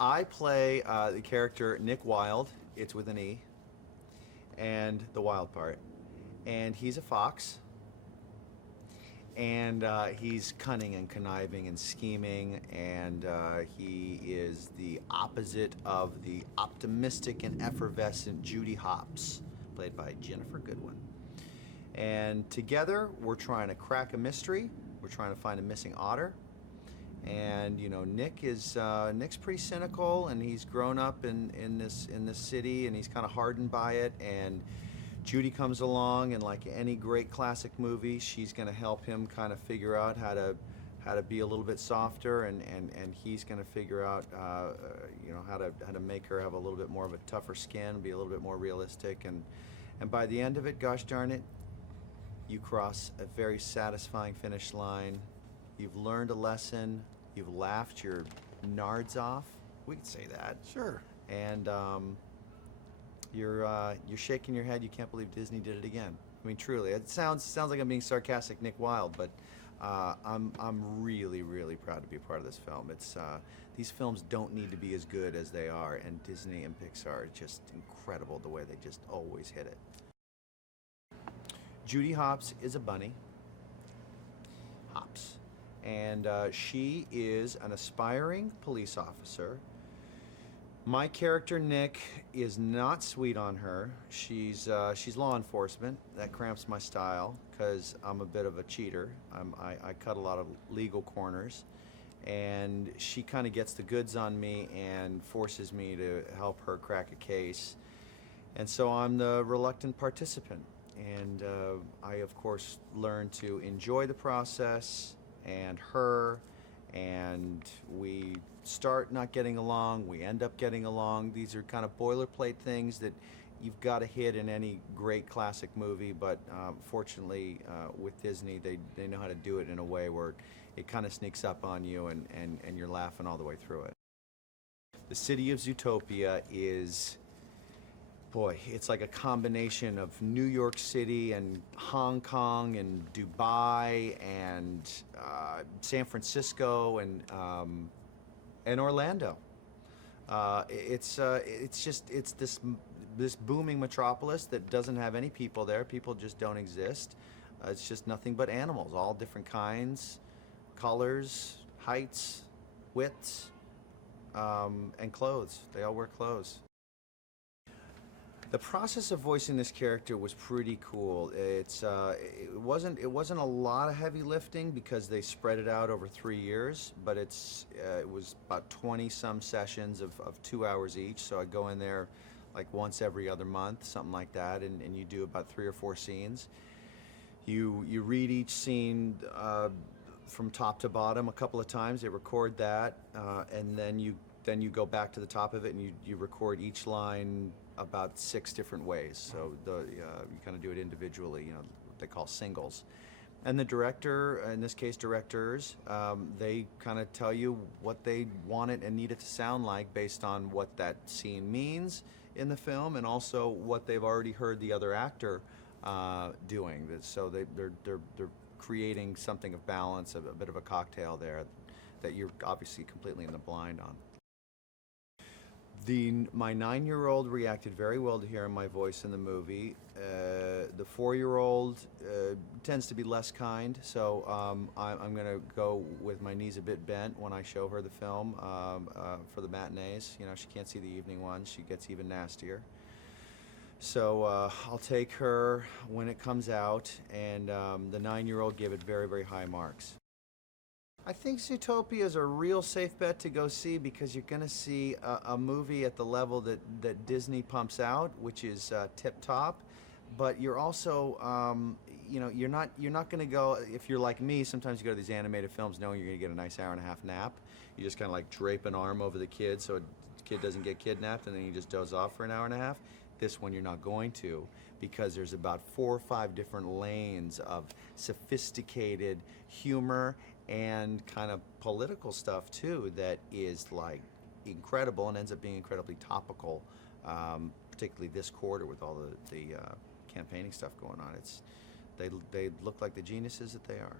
I play the character Nick Wilde. It's with an E, and the wild part. And he's a fox, and he's cunning and conniving and scheming, and he is the opposite of the optimistic and effervescent Judy Hopps, played by Jennifer Goodwin. And together, we're trying to crack a mystery. We're trying to find a missing otter. And you know, Nick's pretty cynical, and he's grown up in this city, and he's kind of hardened by it. And Judy comes along, and like any great classic movie, she's going to help him kind of figure out how to be a little bit softer, and he's going to figure out you know, how to make her have a little bit more of a tougher skin, be a little bit more realistic, and by the end of it, gosh darn it, you cross a very satisfying finish line. You've learned a lesson. You've laughed your nards off. We could say that. Sure. And you're shaking your head. You can't believe Disney did it again. I mean, truly, it sounds like I'm being sarcastic, Nick Wilde, but I'm really, really proud to be a part of this film. It's these films don't need to be as good as they are, and Disney and Pixar are just incredible the way they just always hit it. Judy Hopps is a bunny. Hopps. And she is an aspiring police officer. My character Nick is not sweet on her. She's law enforcement. That cramps my style because I'm a bit of a cheater. I cut a lot of legal corners, and she kind of gets the goods on me and forces me to help her crack a case. And so I'm the reluctant participant. And I, of course, learn to enjoy the process and her, and we start not getting along, we end up getting along. These are kind of boilerplate things that you've got to hit in any great classic movie, but fortunately with Disney, they know how to do it in a way where it kind of sneaks up on you, and you're laughing all the way through it. The city of Zootopia is, boy, it's like a combination of New York City and Hong Kong and Dubai and San Francisco and Orlando. It's this booming metropolis that doesn't have any people there. People just don't exist. It's just nothing but animals, all different kinds, colors, heights, widths, and clothes. They all wear clothes. The process of voicing this character was pretty cool. It wasn't a lot of heavy lifting because they spread it out over 3 years, but it was about 20-some sessions of 2 hours each. So I go in there like once every other month, something like that, and you do about 3 or 4 scenes. You read each scene from top to bottom a couple of times. They record that, and then you go back to the top of it and you record each line about 6 different ways. So you kind of do it individually, you know, what they call singles. And the director, in this case directors, they kind of tell you what they want it and need it to sound like based on what that scene means in the film, and also what they've already heard the other actor doing. So they're creating something of balance, a bit of a cocktail there that you're obviously completely in the blind on. My 9-year-old reacted very well to hearing my voice in the movie. The 4-year-old tends to be less kind, so I'm going to go with my knees a bit bent when I show her the film for the matinees. You know, she can't see the evening ones. She gets even nastier. So I'll take her when it comes out, and the 9-year-old gave it very, very high marks. I think Zootopia is a real safe bet to go see because you're going to see a movie at the level that Disney pumps out, which is tip-top. But you're also, you know, you're not going to go, if you're like me, sometimes you go to these animated films knowing you're going to get a nice hour-and-a-half nap. You just kind of like drape an arm over the kid so the kid doesn't get kidnapped, and then you just doze off for an hour-and-a-half. This one you're not going to, because there's about 4 or 5 different lanes of sophisticated humor and kind of political stuff too that is like incredible and ends up being incredibly topical, particularly this quarter with all the campaigning stuff going on. They look like the geniuses that they are.